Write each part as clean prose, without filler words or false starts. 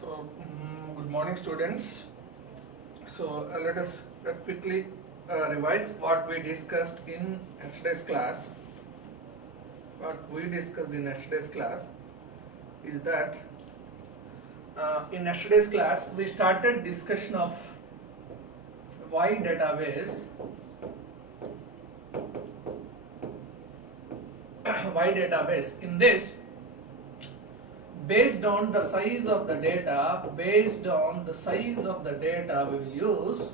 Good morning, students. Let us quickly revise what we discussed in yesterday's class. What we discussed in yesterday's class is that in yesterday's class we started discussion of why database. Why database? In this, based on the size of the data, we will use,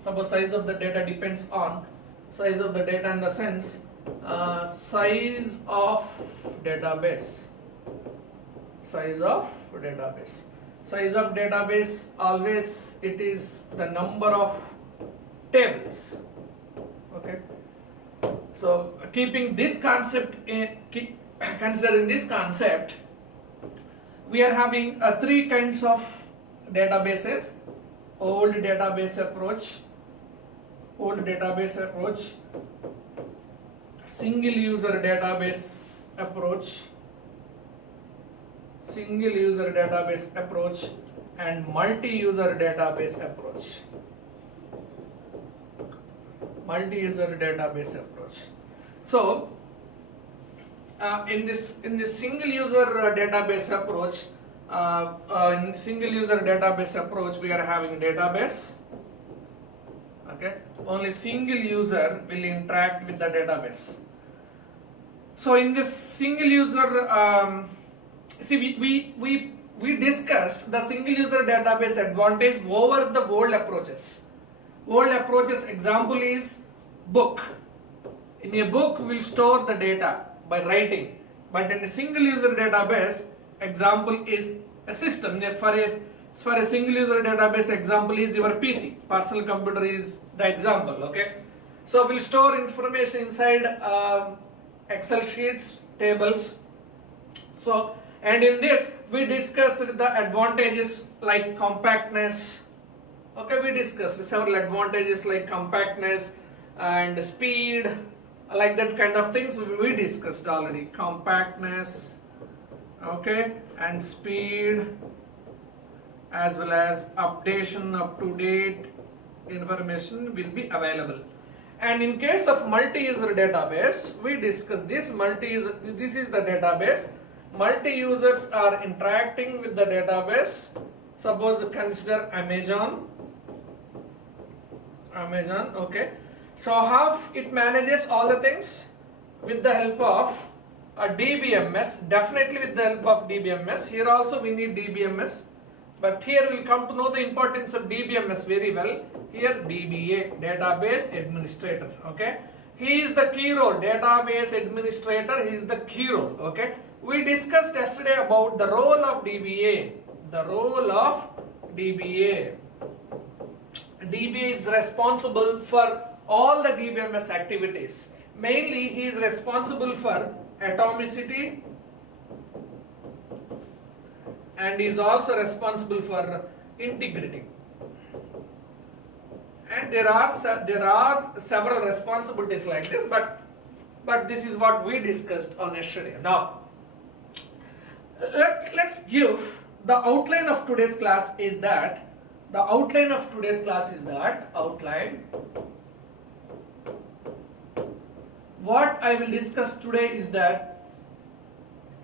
suppose size of the data depends on size of the data in the sense size of database. Size of database always it is the number of tables. Okay. So keeping this concept considering this concept, we are having three kinds of databases: old database approach, single user database approach, and multi-user database approach. So in this single user database approach, we are having database. Okay, only single user will interact with the database. So in this single user, we discussed the single user database advantage over the old approaches. Example is book. In a book, we will store the data by writing, but in a single user database, example is a system. For a single user database, example is your PC, personal computer is the example. Okay, so we'll store information inside Excel sheets, tables. So, and in this we discussed the advantages like compactness. Okay, we discussed several advantages like compactness and speed, like that kind of things we discussed already. Compactness, okay, and speed, as well as updation, up to date information will be available. And in case of multi-user database, we discussed this multi-user. This is the database. Multi-users are interacting with the database. Suppose consider Amazon. Okay. So how it manages all the things? With the help of a DBMS, definitely with the help of DBMS. Here also we need DBMS, but here we'll come to know the importance of DBMS very well. Here DBA, database administrator. Okay, he is the key role. Database administrator, he is the key role. Okay, we discussed yesterday about the role of DBA. DBA is responsible for all the DBMS activities. Mainly, he is responsible for atomicity, and he is also responsible for integrity. And there are several responsibilities like this, but this is what we discussed on yesterday. Now, let's give the outline of today's class. What I will discuss today is that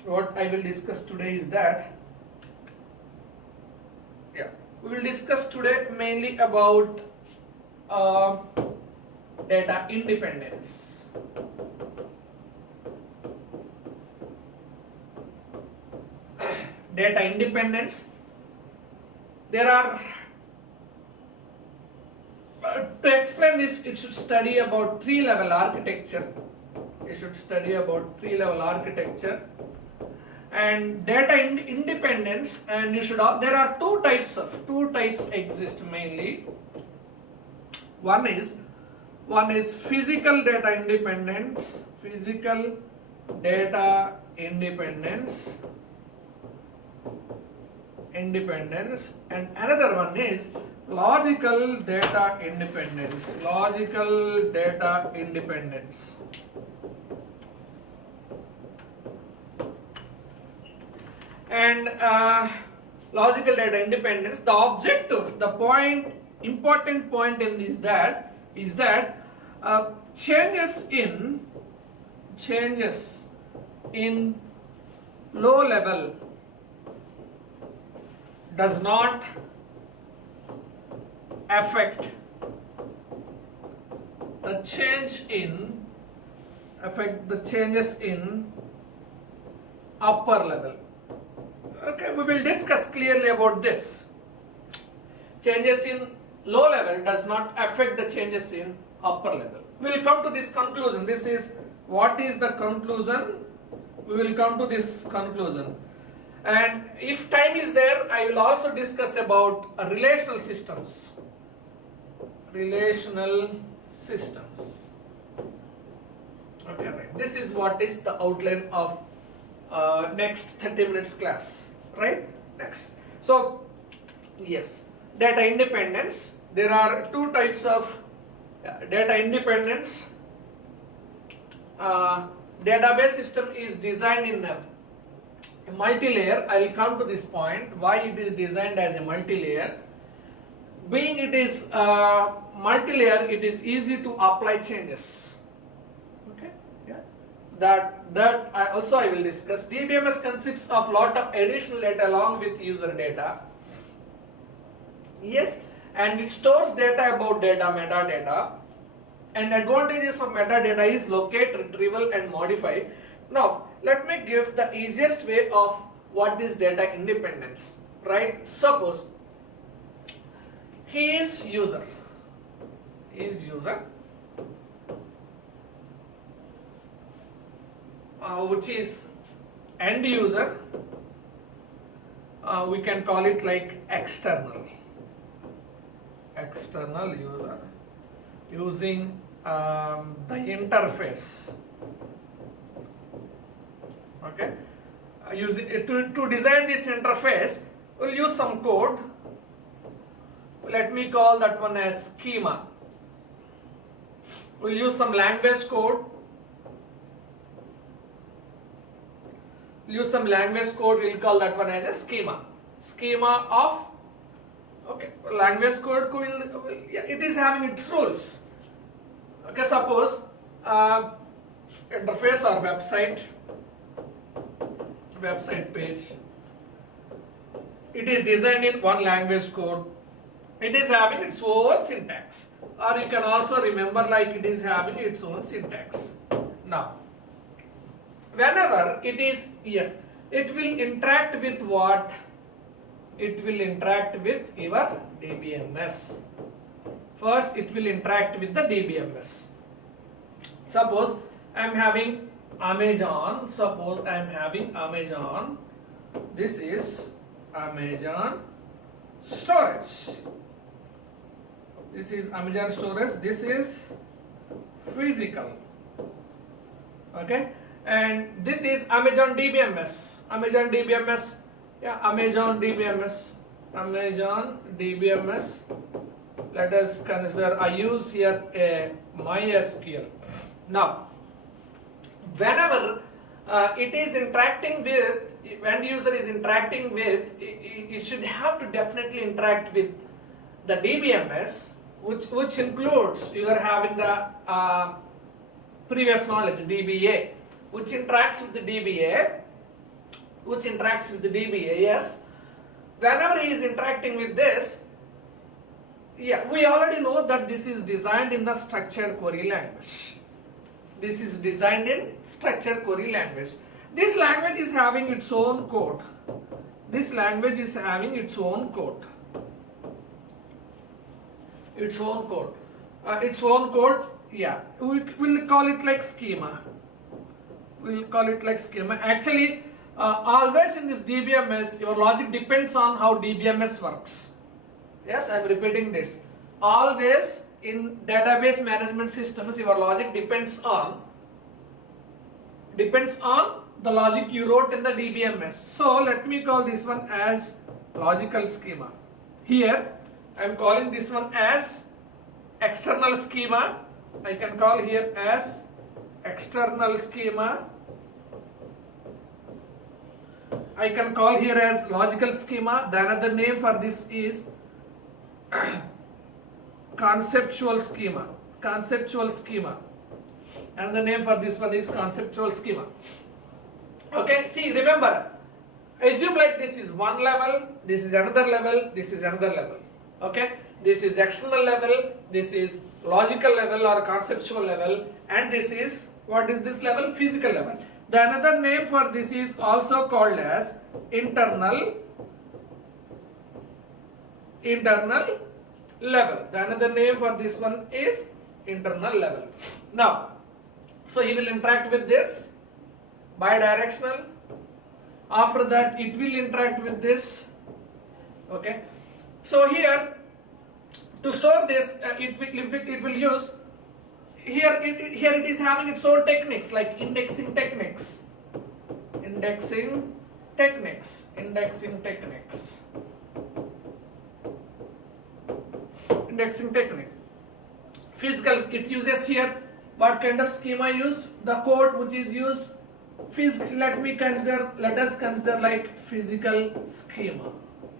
we will discuss today mainly about data independence. Data independence. There are to explain this, it should study about three-level architecture. And data independence, and there are two types exist mainly. One is physical data independence, and another one is logical data independence. And logical data independence, the objective, the point, important point in this that is that changes in low level does not affect the changes in upper level. Okay, we will discuss clearly about this. Changes in low level does not affect the changes in upper level. We will come to this conclusion. This is what is the conclusion. We will come to this conclusion. And if time is there, I will also discuss about relational systems. Relational systems. Okay, right. This is what is the outline of next 30 minutes class. Right? Next. So, yes, data independence. There are two types of data independence. Database system is designed in a multi-layer. I will come to this point why it is designed as a multi-layer. Being it is multi-layer, it is easy to apply changes. Okay, yeah. That I will discuss. DBMS consists of lot of additional data along with user data. Yes, and it stores data about data, metadata. And advantages of metadata is locate, retrieval and modify. Now, let me give the easiest way of what is data independence, right? Suppose he is user, which is end user, we can call it like external user, using the interface. Okay, using to design this interface, we'll use some code. Let me call that one as schema. We'll use some language code. We'll call that one as a schema. Schema of, okay, language code it is having its rules. Okay, suppose interface or website page. It is designed in one language code. It is having its own syntax, or you can also remember like it is having its own syntax. Now, whenever it is, yes, it will interact with what? It will interact with your DBMS. First, it will interact with the DBMS. Suppose I am having Amazon. This is Amazon storage. This is Amazon storage. This is physical. Okay, and this is Amazon DBMS. Amazon DBMS. Let us consider. I use here a MySQL. Now, whenever it is interacting with, when the user is interacting with, it should have to definitely interact with the DBMS, which includes you are having the previous knowledge DBA, which interacts with the DBA. Yes. Whenever he is interacting with this, yeah, we already know that this is designed in the structured query language. This language is having its own code. Yeah, we'll call it like schema. Actually, always in this DBMS, your logic depends on how DBMS works. Yes, I am repeating this. Always in database management systems, your logic depends on the logic you wrote in the DBMS. So let me call this one as logical schema. Here I am calling this one as external schema. I can call here as external schema. I can call here as logical schema. The another name for this is conceptual schema. Conceptual schema. And the name for this one is conceptual schema. Okay, see, remember, assume like this is one level, this is another level, this is another level. Okay, this is external level, this is logical level or conceptual level, and this is, what is this level? Physical level. The another name for this is also called as internal level. The another name for this one is internal level. Now, so he will interact with this bidirectional. After that, it will interact with this. Okay. So here, to store this, it will use. Here it is having its own techniques like indexing techniques. Indexing techniques. Indexing techniques. Indexing technique. Physical, it uses here what kind of schema used? The code which is used. Let us consider like physical schema.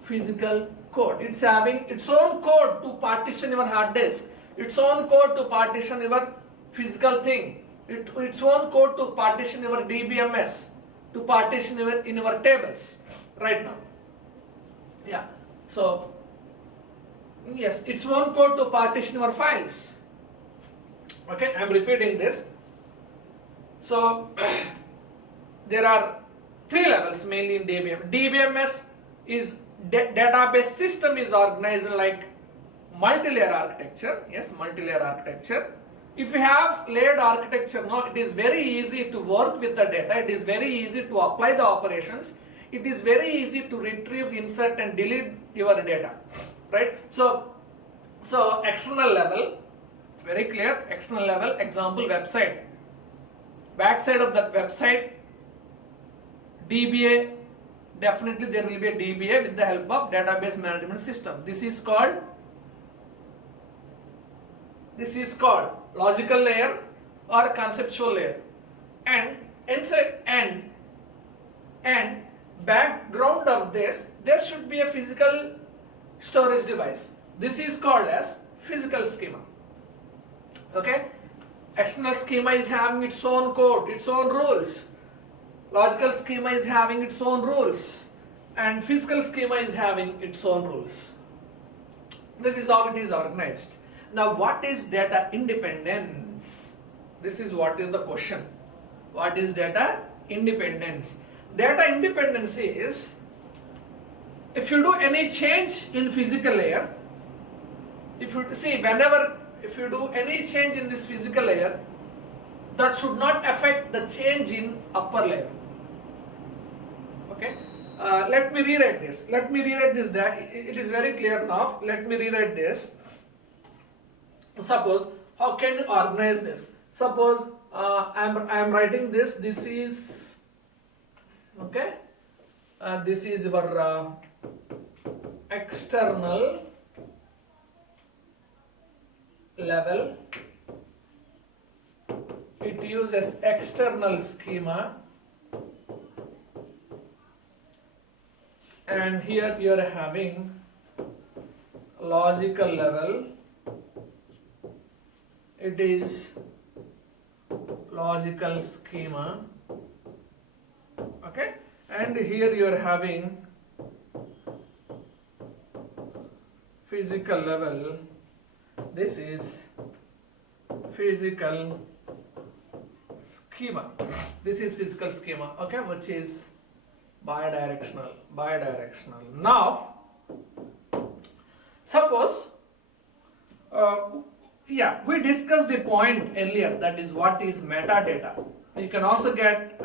Physical code. It's having its own code to partition your hard disk. Its own code to partition your physical thing. Its own code to partition your DBMS. To partition in your tables. Right now. Yeah. So, yes, its own code to partition your files. Okay, I am repeating this. So, there are three levels mainly in DBMS. DBMS is database system is organized like multi-layer architecture. Yes, multi-layer architecture. If you have layered architecture, now it is very easy to work with the data. It is very easy to apply the operations. It is very easy to retrieve, insert, and delete your data. Right? So external level, it's very clear. External level, example website. Backside of that website, DBA, definitely there will be a DBA with the help of database management system. This is called logical layer or conceptual layer. And inside and background of this, there should be a physical storage device. This is called as physical schema. Okay? External schema is having its own code, its own rules. Logical schema is having its own rules. And physical schema is having its own rules. This is how it is organized. Now, what is data independence? This is what is the question. What is data independence? Data independence is, if you do any change in physical layer, if you do any change in this physical layer, that should not affect the change in upper layer. Okay. Let me rewrite this. It is very clear now. Let me rewrite this. Suppose, how can you organize this? Suppose I am writing this. This is okay. This is your external level. It uses external schema, and here you are having logical level. It is logical schema. Okay, and here you are having physical level. This is physical schema. This is physical schema, okay, which is bidirectional. Now, suppose, we discussed a point earlier, that is what is metadata. You can also get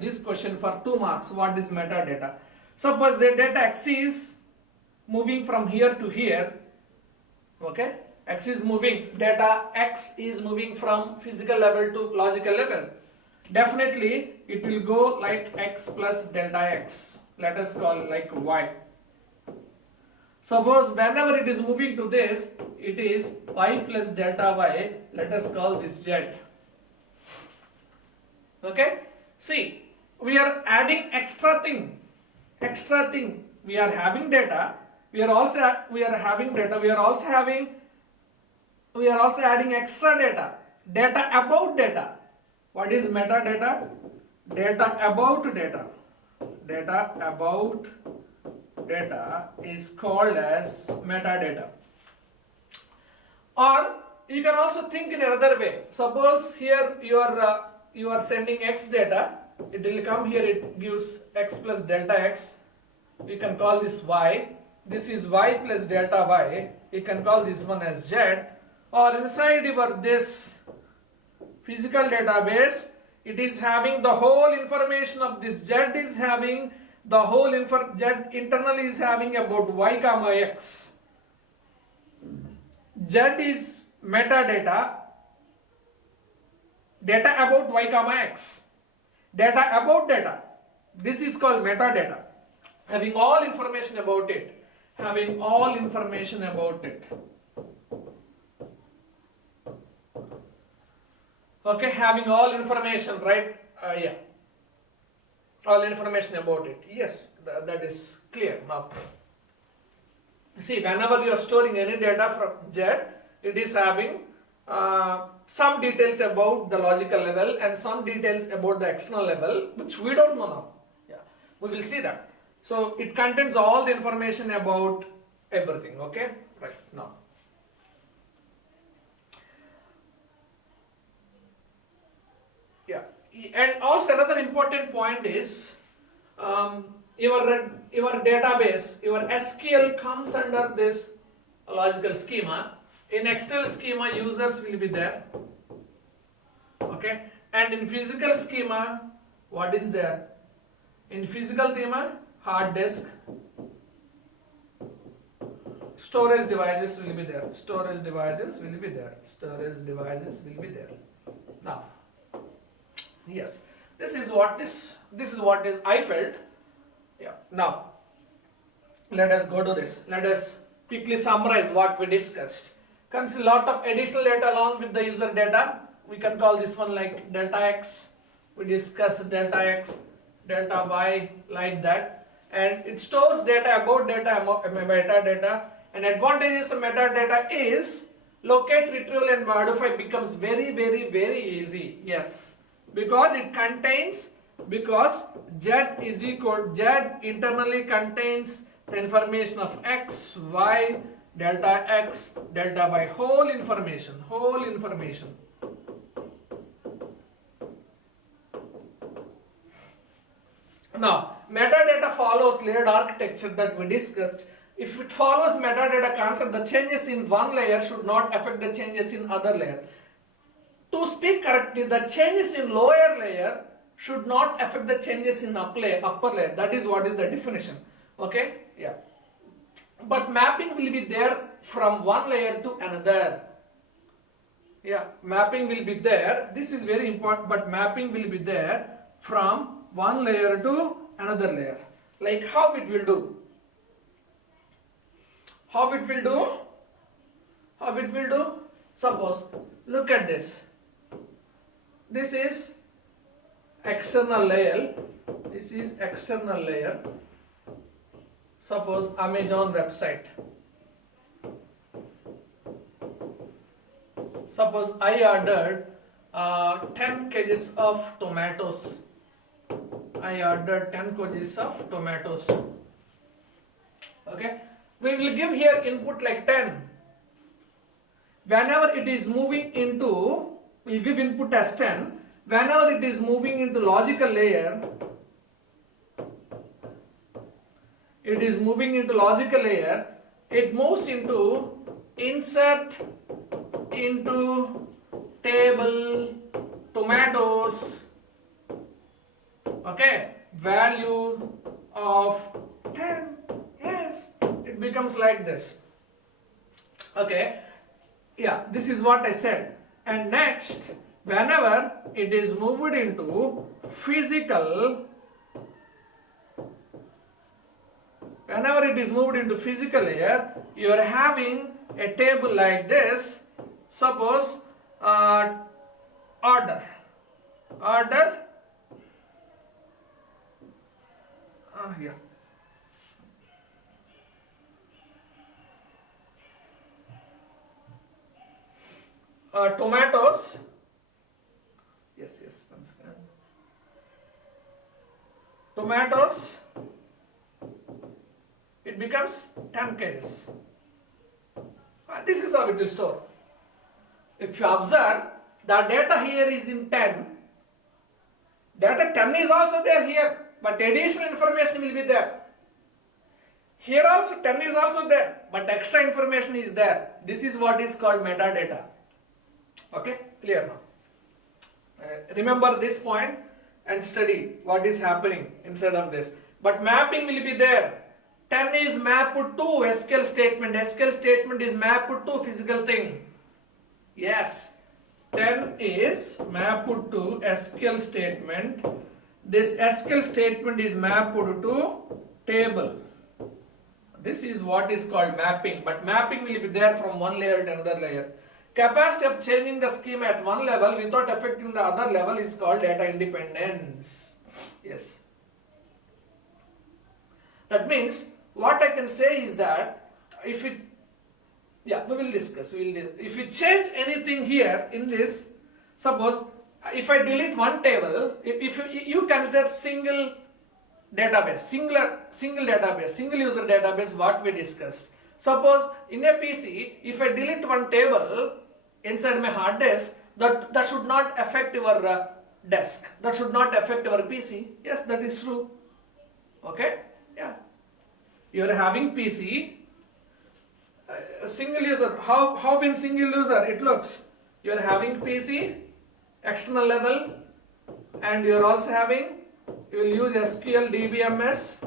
this question for 2 marks. What is metadata? Suppose the data X is moving from here to here. Okay, X is moving. Data X is moving from physical level to logical level. Definitely, it will go like X plus delta X. Let us call like Y. Suppose whenever it is moving to this, it is Y plus delta Y. Let us call this Z. Okay. See, we are adding extra thing. extra thing. We are having data. We are also having data. We are also adding extra data. Data about data. What is metadata? Data about data. Data about data is called as metadata. Or you can also think in another way. Suppose here you are sending x data. It will come here. It gives x plus delta x. We can call this y. This is y plus delta y. You can call this one as z. Or inside your this physical database, it is having the whole information of this. Z is having the whole Z internally is having about y comma x. Z is metadata, data about y comma x, data about data. This is called metadata, having all information about it, having all information about it. Okay, having all information, right? Yeah, all information about it. Yes, that is clear now. See, whenever you are storing any data from Z, it is having some details about the logical level and some details about the external level, which we don't know now. Yeah, we will see that. So it contains all the information about everything. Okay, right now. Yeah, and also another important point is your database, your SQL comes under this logical schema. In Excel schema, users will be there. Okay, and in physical schema, what is there? In physical schema, hard disk, storage devices will be there. Storage devices will be there. Storage devices will be there. Now, yes, this is what is I felt. Yeah. Now, let us go to this. Let us quickly summarize what we discussed. Comes a lot of additional data along with the user data. We can call this one like delta x. We discussed delta x, delta y, like that. And it stores data about data, metadata. And advantages of metadata is locate, retrieve and modify becomes very, very, very easy. Yes, because it contains, because Z internally contains the information of x, y, delta x, delta y, whole information. Now, metadata follows layered architecture that we discussed. If it follows metadata concept, the changes in one layer should not affect the changes in other layer. To speak correctly, the changes in lower layer should not affect the changes in upper layer. That is what is the definition. Okay? Yeah. But mapping will be there from one layer to another. Yeah, mapping will be there. This is very important, but mapping will be there from one layer to another layer. Like how it will do? How it will do? How it will do? Suppose, look at this. This is external layer. This is external layer. Suppose Amazon website. Suppose I ordered 10 kgs of tomatoes. I ordered 10 kgs of tomatoes. Okay. We will give here input like 10. Whenever it is moving into, we will give input as 10. Whenever it is moving into logical layer, it moves into insert into table tomatoes. Okay, value of 10. Yes, it becomes like this. Okay, yeah, this is what I said. And next, whenever it is moved into physical, layer, you are having a table like this. Suppose order here. tomatoes. Yes, one second. Tomatoes, it becomes 10 kgs. This is how it will store. If you observe, the data here is in 10. Data 10 is also there here, but additional information will be there. Here also 10 is also there, but extra information is there. This is what is called metadata. Okay, clear now. Remember this point and study what is happening inside of this. But mapping will be there. 10 is mapped to SQL statement. SQL statement is mapped to physical thing. Yes, 10 is mapped to SQL statement. This SQL statement is mapped to table. This is what is called mapping, but mapping will be there from one layer to another layer. Capacity of changing the schema at one level without affecting the other level is called data independence. Yes. That means what I can say is that if it, we will discuss. If you change anything here in this, suppose if I delete one table, if you consider single database, single database, single user database, what we discussed. Suppose in a PC, if I delete one table inside my hard disk, that should not affect your desk. That should not affect your PC. Yes, that is true. Okay? Yeah. You are having PC, single user. How in single user it looks? You are having PC, external level, and you are also having. You will use SQL DBMS.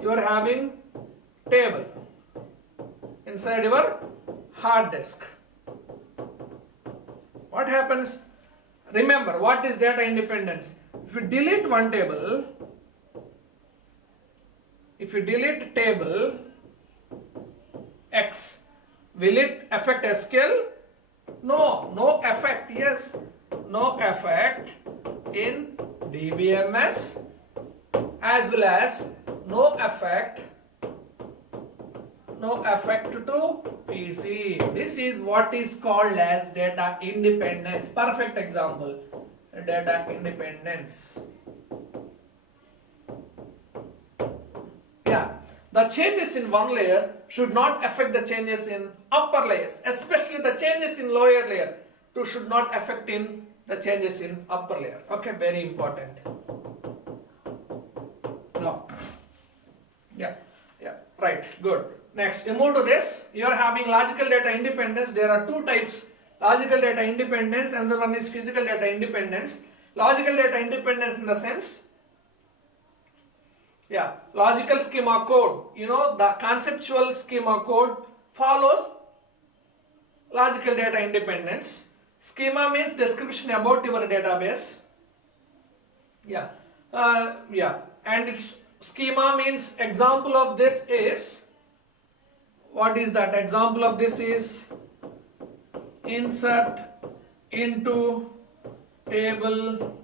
You are having table inside your hard disk. What happens? Remember, what is data independence? If you delete one table, if you delete table X, will it affect SQL? No, no effect. Yes, no effect in DBMS as well as no effect to PC. This is what is called as data independence. Perfect example. Data independence. Yeah, the changes in one layer should not affect the changes in upper layers, especially the changes in lower layer should not affect in the changes in upper layer. Okay, very important. Now, right, good. Next, you move to this. You are having logical data independence. There are two types: logical data independence, and the one is physical data independence. Logical data independence in the sense, logical schema code. You know, the conceptual schema code follows logical data independence. Schema means description about your database. And its schema means example of this is, what is that? Example of this is insert into table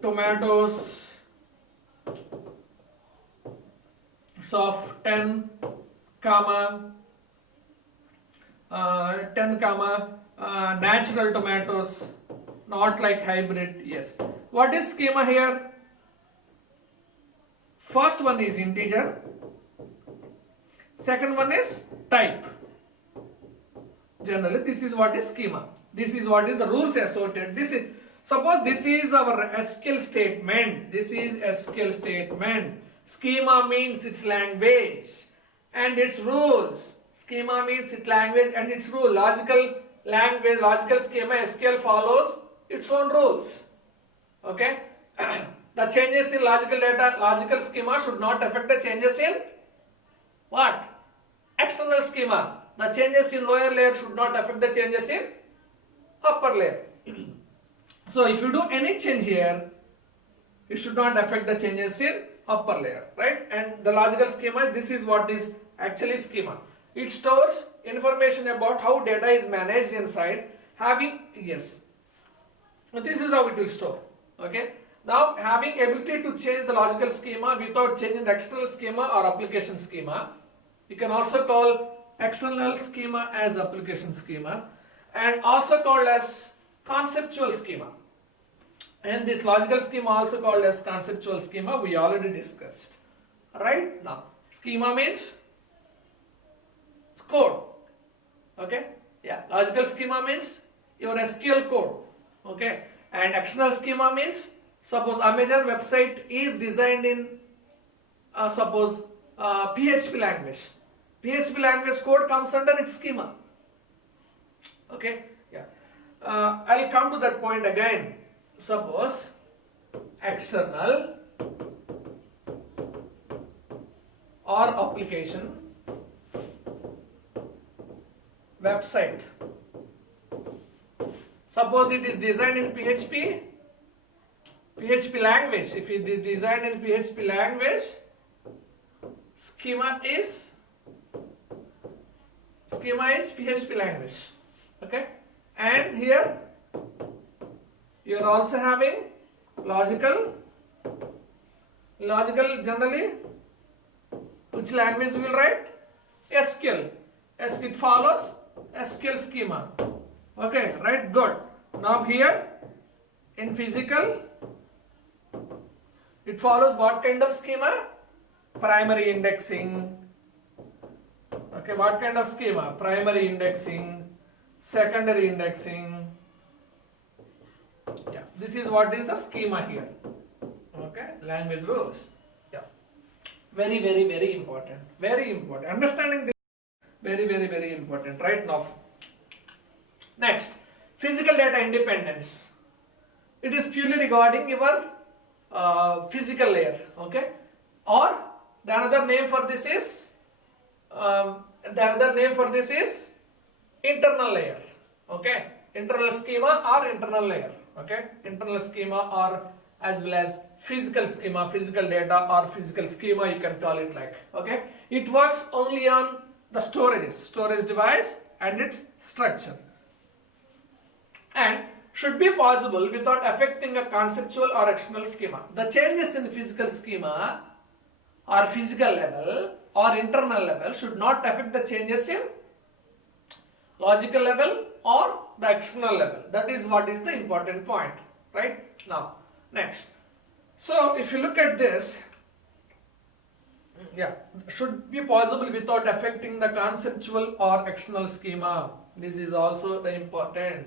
tomatoes of 10 natural tomatoes, not like hybrid. Yes. What is schema here? First one is integer. Second one is type. Generally, this is what is schema. This is what is the rules associated. This is, suppose this is our SQL statement. This is SQL statement. Schema means its language and its rules. Schema means its language and its rule. Logical language, logical schema, SQL follows its own rules. Okay? The changes in logical data, logical schema should not affect the changes in what? External schema. The changes in lower layer should not affect the changes in upper layer. So if you do any change here, it should not affect the changes in upper layer, right? And the logical schema, this is what is actually schema. It stores information about how data is managed inside, having, yes. This is how it will store, okay? Now, having ability to change the logical schema without changing the external schema or application schema, you can also call external schema as application schema, and also called as conceptual schema. And this logical schema also called as conceptual schema, we already discussed. Right? Now, schema means code. Okay? Yeah, logical schema means your SQL code. Okay? And external schema means, suppose Amazon website is designed in suppose PHP language. PHP language code comes under its schema. Okay? Yeah. I'll come to that point again. Suppose external or application website. Suppose it is designed in PHP language. If it is designed in PHP language, schema is PHP language. Okay? And here you are also having logical generally, which language we will write? SQL. It follows SQL schema. Okay, right, good. Now here in physical, it follows what kind of schema? Primary indexing. Okay, what kind of schema? Primary indexing, secondary indexing. Yeah, this is what is the schema here. Okay, language rules. Yeah, very, very, very important. Very important. Understanding this, very, very, very important. Right now. Next, physical data independence. It is purely regarding your physical layer. Okay, or the another name for this is internal layer. Okay, internal schema or internal layer. Okay, internal schema or as well as physical schema, physical data or physical schema, you can call it like. Okay, it works only on the storage device and its structure, and should be possible without affecting a conceptual or external schema. The changes in physical schema or physical level or internal level should not affect the changes in logical level or the external level. That is what is the important point. Right? Now, next. So, if you look at this, yeah, should be possible without affecting the conceptual or external schema. This is also the important.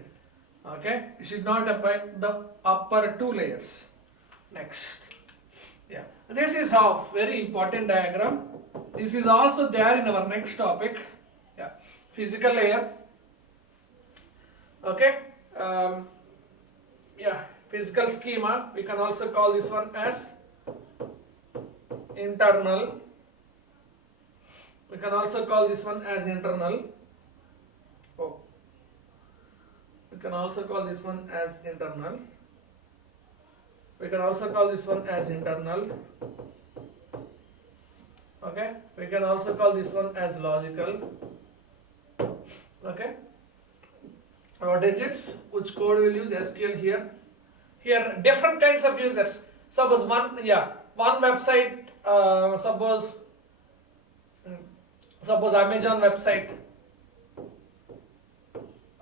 Okay, it should not affect the upper two layers. Next, yeah, this is how very important diagram. This is also there in our next topic. Yeah, physical layer. Okay, yeah, physical schema. We can also call this one as internal. We can also call this one as internal. Oh. We can also call this one as internal. We can also call this one as internal. Okay. We can also call this one as logical. Okay. What is it? Which code we will use? SQL here. Here different kinds of users. Suppose one website. Suppose Amazon website.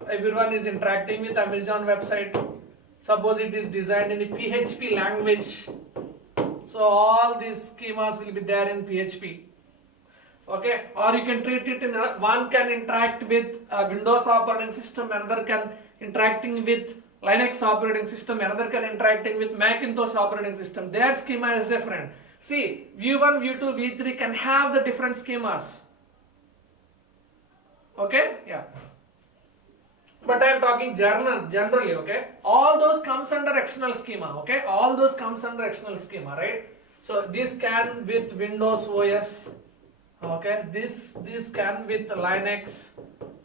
Everyone is interacting with Amazon website. Suppose it is designed in a PHP language. So all these schemas will be there in PHP. Okay, or you can treat it in one can interact with Windows operating system, another can interacting with Linux operating system, another can interacting with Macintosh operating system. Their schema is different. See, view 1, view 2, v3 can have the different schemas. Okay, yeah. But I am talking generally, okay. All those comes under external schema, okay. All those comes under external schema, right. So this can with Windows OS, okay. This can with Linux.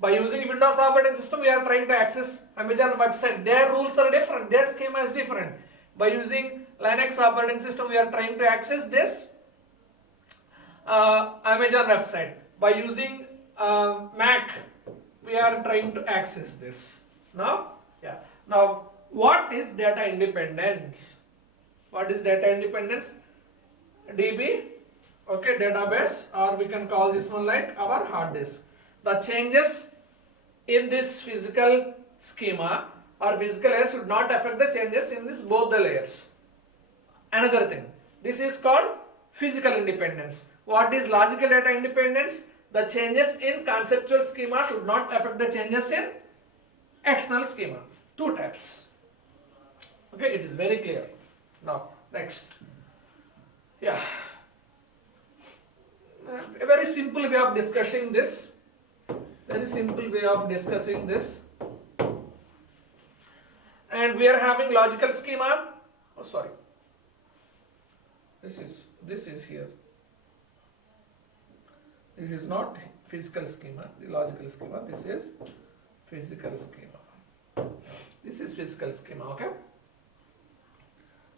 By using Windows operating system, we are trying to access Amazon website. Their rules are different. Their schema is different. By using Linux operating system, we are trying to access this Amazon website. By using Mac, we are trying to access this. Now, yeah. Now, what is data independence? What is data independence? DB, okay, database, or we can call this one like our hard disk. The changes in this physical schema or physical layer should not affect the changes in this both the layers. Another thing, this is called physical independence. What is logical data independence? The changes in conceptual schema should not affect the changes in external schema. Two types. Okay, it is very clear. Now, next. Yeah. A very simple way of discussing this. Very simple way of discussing this. And we are having logical schema. Oh, sorry. This is here. This is not physical schema, the logical schema. This is physical schema. This is physical schema, okay?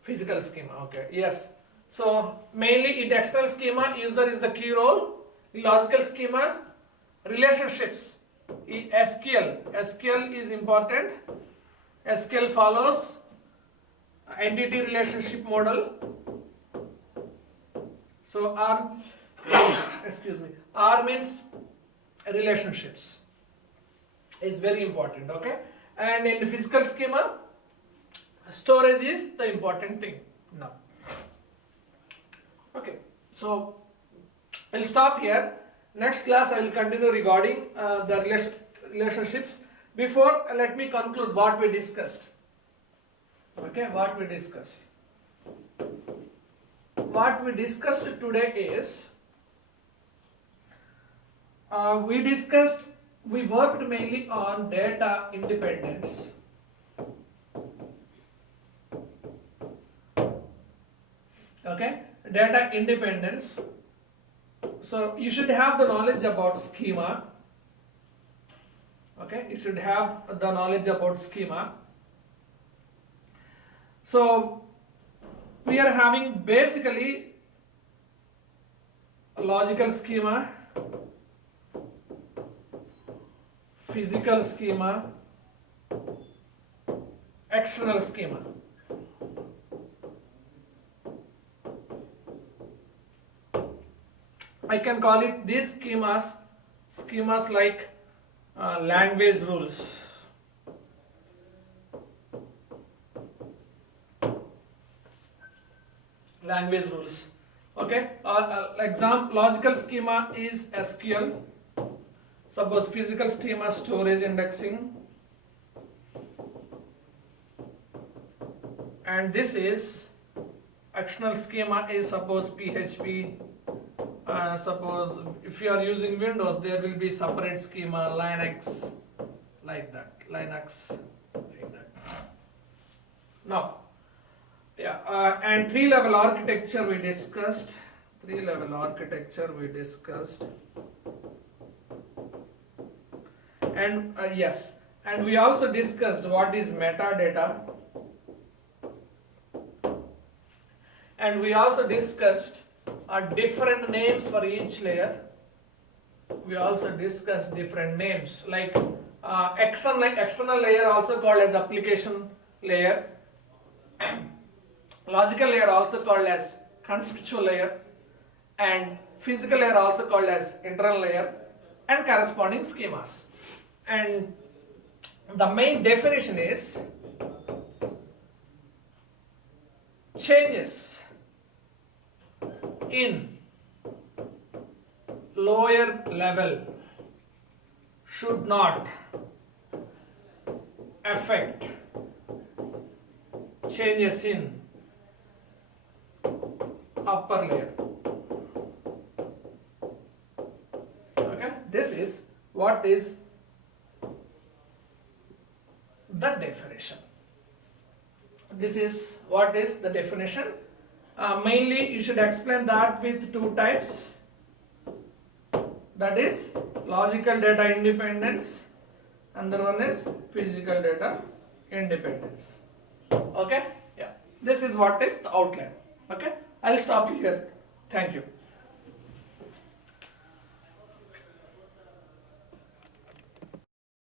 Physical schema, okay. Yes. So mainly in the external schema, user is the key role. In logical schema, relationships. SQL is important. SQL follows entity relationship model. So R, excuse me, R means relationships. Is very important, okay? And in the physical schema, storage is the important thing now. Okay, so I'll stop here. Next class I will continue regarding the relationships. Before, let me conclude what we discussed. Okay, what we discussed. What we discussed today is, we worked mainly on data independence. Okay, data independence. So you should have the knowledge about schema. Okay, you should have the knowledge about schema. So we are having basically logical schema, physical schema, external schema. I can call it these schemas like language rules. Language rules. Okay. Example, logical schema is SQL. Suppose physical schema, storage indexing. And this is external schema is suppose PHP. Suppose if you are using Windows, there will be separate schema, Linux, like that. Now, yeah, and three-level architecture we discussed. And yes, and we also discussed what is metadata. And we also discussed different names for each layer. We also discussed different names like external layer also called as application layer, logical layer also called as conceptual layer, and physical layer also called as internal layer, and corresponding schemas. And the main definition is changes in lower level should not affect changes in upper layer. Okay, this is what is the definition. This is what is the definition. Mainly you should explain that with two types, that is logical data independence, and the one is physical data independence. Okay, yeah, this is what is the outline. Okay, I'll stop here. Thank you.